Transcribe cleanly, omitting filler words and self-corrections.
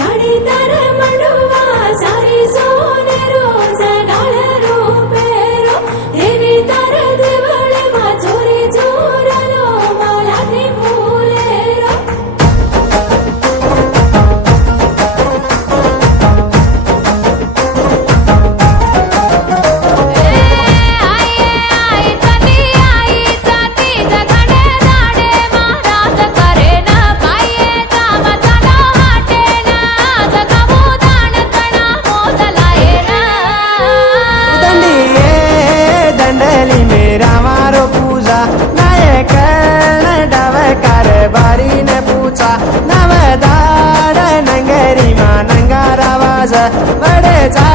याडी तर मंडुवा सारी सोनेरो जगाळ रूपेरो देवी तर देवळे मा चोरी चोरलो मालाती फुलेरो बारी ने पूछा नवदाड़ नंगरी मा नंगारा वाज बड़े जा